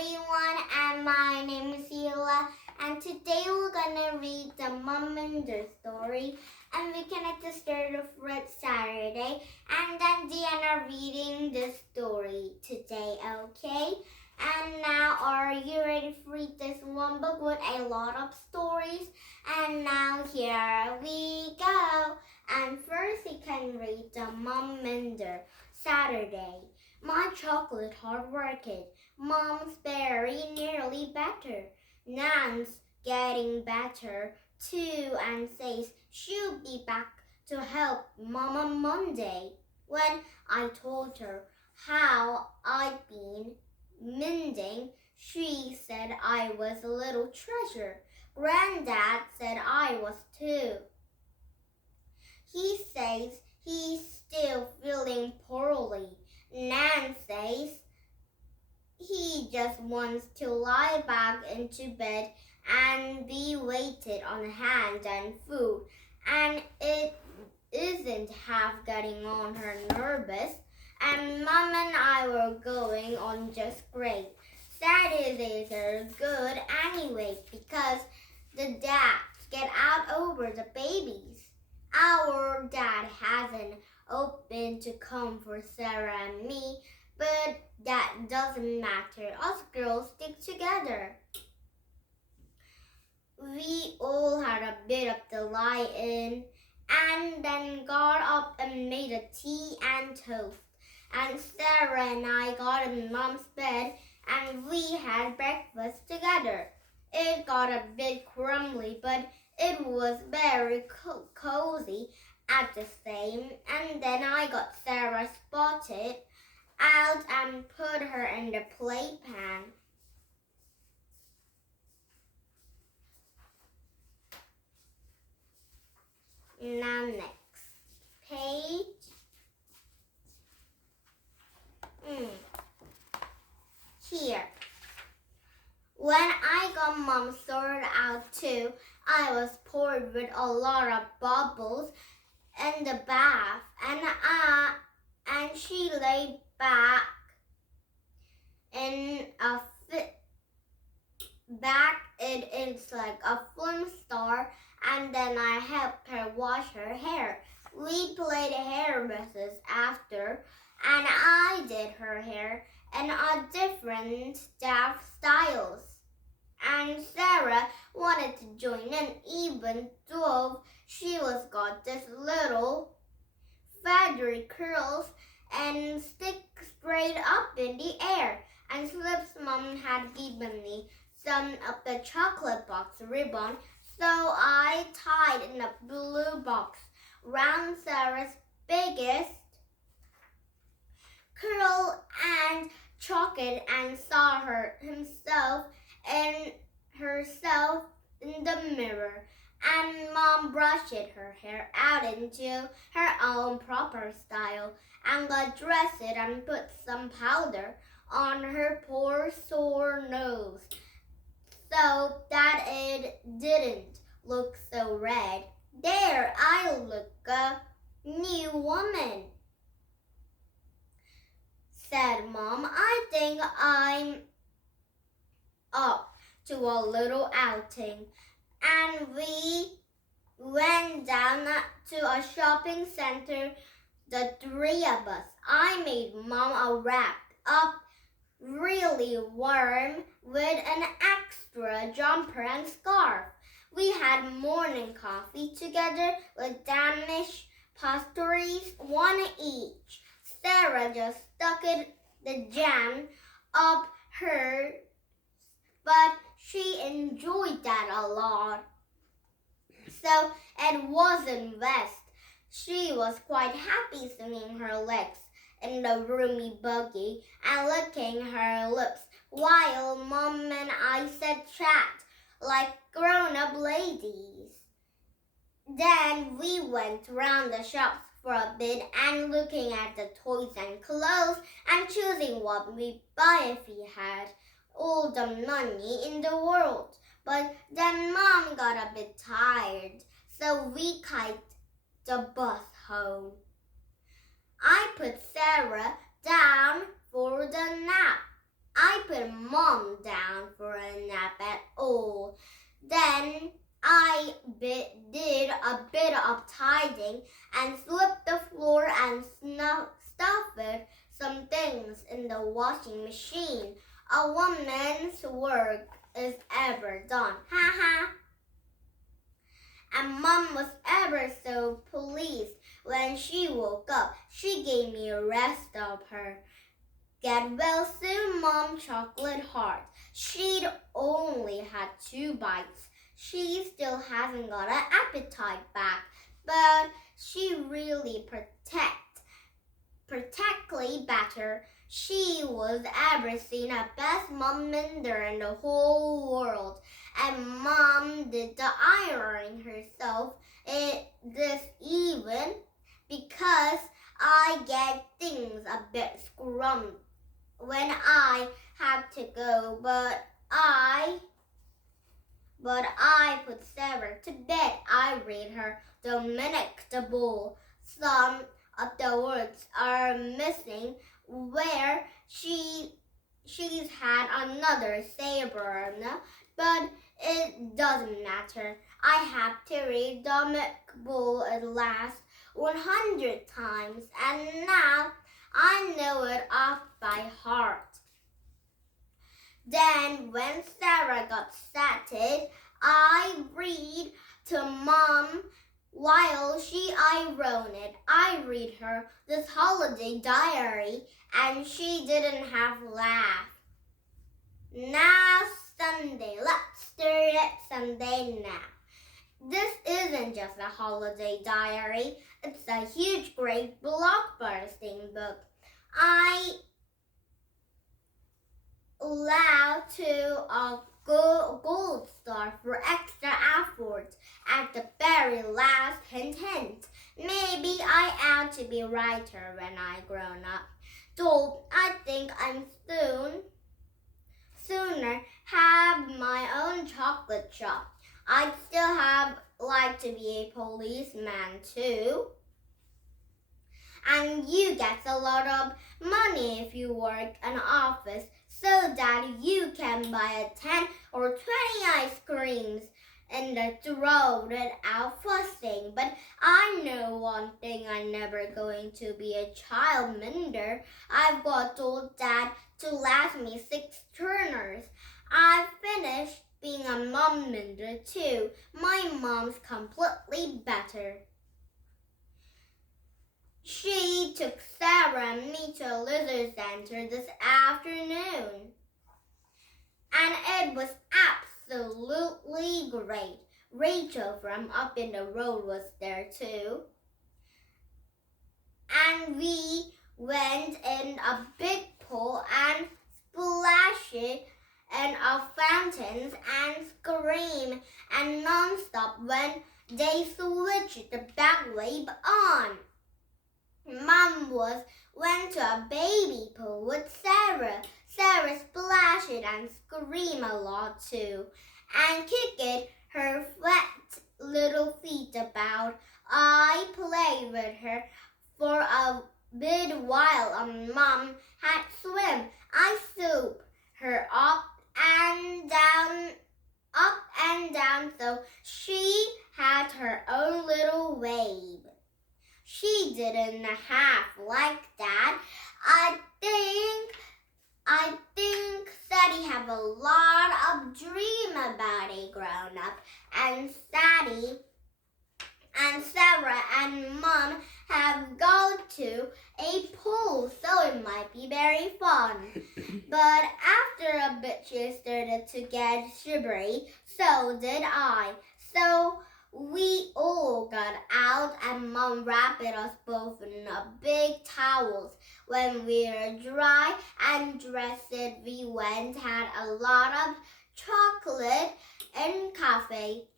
everyone, and my name is Sheila, and today we're gonna read the Mom and the story, and we can at the start of Red Saturday, and then Deanna reading the story today, okay? And now, are you ready to read this one book with a lot of stories? And now here we go. And first, you can read the Mom and the Saturday. My chocolate hard working. Mom's very nearly better. Nan's getting better too and says she'll be back to help Mom on Monday. When I told her how I'd been mending, she said I was a little treasure. Granddad said I was too. He says he's still feeling poorly. Nan says he just wants to lie back into bed and be waited on hand and food, and it isn't half getting on her nervous, and Mom and I were going on just great. Saturdays are good anyway because the dads get out over the babies. Our dad hasn't opened to come for Sarah and me, but that doesn't matter. Us girls stick together. We all had a bit of the lie-in and then got up and made a tea and toast. And Sarah and I got in Mom's bed and we had breakfast together. It got a bit crumbly, but it was very cozy at the same. And then I got Sarah spotted out and put her in the playpen. Now next page. Here. When I got Mom sorted out too, I was poured with a lot of bubbles in the bath, and she lay back in a it's like a film star, and then I helped her wash her hair. We played hair dresses after, and I did her hair in a different styles. And Sarah wanted to join in, even though she was got this little feathery curls and stick straight up in the air. And Slip's mom had given me some of the chocolate box ribbon, so I tied in a blue box round Sarah's biggest curl and chocolate and saw herself in the mirror. And Mom brushed her hair out into her own proper style and got dressed and put some powder on her poor sore nose so that it didn't look so red. There, I look a new woman, said Mom. I think I'm up to a little outing. And we went down to a shopping center, the three of us. I made Mom a wrapped up, really warm with an extra jumper and scarf. We had morning coffee together with Danish pastries, one each. Sarah just stuck the jam up her, but she enjoyed that a lot. So it wasn't West. She was quite happy swinging her legs in the roomy buggy and licking her lips while Mom and I said chat like grown-up ladies. Then we went round the shops for a bit and looking at the toys and clothes and choosing what we'd buy if we had all the money in the world. But then Mom got a bit tired, so we kited the bus home. I put Sarah down for the nap. I put put Mom down for a nap at all. Then I did a bit of tidying and swept the floor and stuffed some things in the washing machine. A woman's work is ever done. Ha ha! And Mom was ever so pleased when she woke up. She gave me a rest of her. Get well soon, Mom, chocolate heart. She'd only had 2 bites. She still hasn't got an appetite back, but she really practically better. She was ever seen a best mom-minder in the whole world, and Mom did the ironing herself this even because I get things a bit scrumped when I have to go, but I put Sarah to bed. I read her Dominic the Bull. Some of the words are missing where she's had another saber, but it doesn't matter. I have to read Dominic Bull at last 100 times, and now I know it off by heart. Then when Sarah got started, I read to Mom while she ironed it. I read her this holiday diary, and she didn't half laugh. Now Sunday, let's start it Sunday now. This isn't just a holiday diary. It's a huge, great blockbusting book. I allow to a gold star for extra effort at the very last hint. Maybe I ought to be a writer when I grown up. Though I think I'm sooner have my own chocolate shop. I'd still like to be a policeman too. And you get a lot of money if you work in an office so that you can buy 10 or 20 ice creams and throw it out fussing. But I know one thing, I'm never going to be a child minder. I've got told Dad to last me 6 turners. I've finished being a mom minder too. My mom's completely better. She took Sarah and me to a lizard center this afternoon, and it was absolutely great. Rachel from up in the road was there too, and we went in a big pool and splashed in a fountains and screamed and non-stop when they switched the back wave on. Mom went to a baby pool with Sarah. Sarah splashed and screamed a lot too, and kicked her fat little feet about. I played with her for a bit while Mom had swim. I swooped her up and down so she had her own little wave. She didn't half like that. I think Sadie have a lot of dream about a grown up, and Sadie and Sarah and Mom have gone to a pool, so it might be very fun. But after a bit she started to get shivery, so did I. So we all got out and Mom wrapped us both in big towels. When we were dry and dressed, we went and had a lot of chocolate and coffee.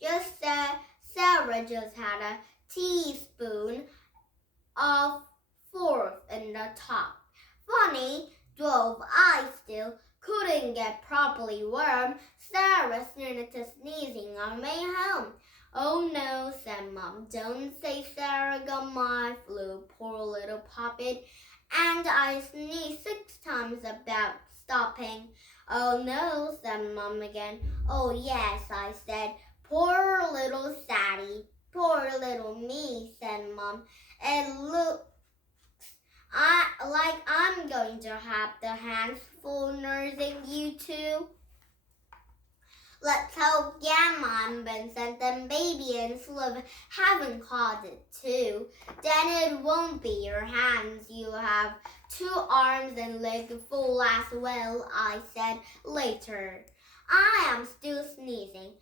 Sarah just had a teaspoon of fourth in the top. Funny, though I still couldn't get properly warm. Sarah started to sneezing on my way home. Oh no, said Mom, don't say Sarah got my flu, poor little puppet. And I sneezed 6 times about stopping. Oh no, said Mom again. Oh yes, I said. Poor little Sadie. Poor little me, said Mom. It looks like I'm going to have the hands full nursing you too. Let's hope Grandma and Vincent and Baby and Sliv haven't caught it too. Then it won't be your hands. You have 2 arms and legs full as well, I said later. I am still sneezing.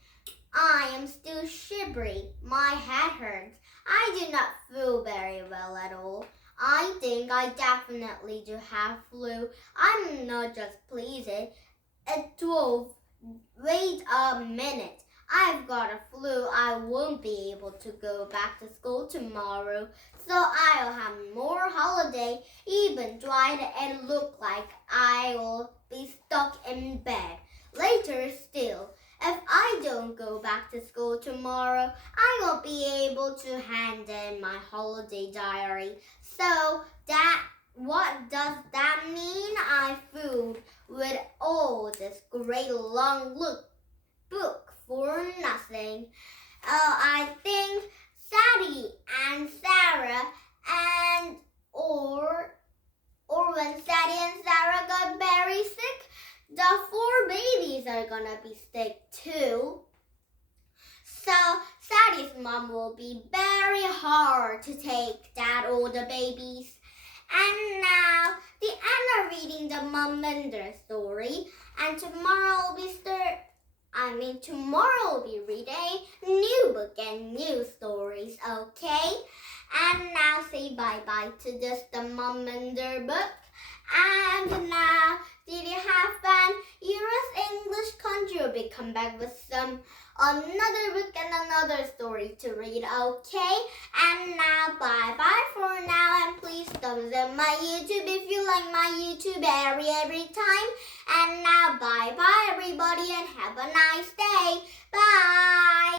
I am still shivery. My head hurts. I do not feel very well at all. I think I definitely do have flu. I'm not just pleased. At 12. Wait a minute. I've got a flu. I won't be able to go back to school tomorrow, so I'll have more holiday, even though it look like I'll be stuck in bed. Later still, if I don't go back to school tomorrow, I won't be able to hand in my holiday diary. So what does that mean? I fooled with all this great long book for nothing. I think Sadie and Sarah or when Sadie and Sarah got very sick, the 4 babies are gonna be sick too. So Sadie's mom will be very hard to take that all the babies. And now the end of reading the Mumminder story, and tomorrow we'll be reading a new book and new stories, okay? And now say bye-bye to this the Mumminder book. And now, did you have fun? Ira's English Country will be come back with another book and another story to read, okay? And now, bye-bye for now, and please thumbs up my YouTube if you like my YouTube every time. And now, bye-bye everybody, and have a nice day. Bye!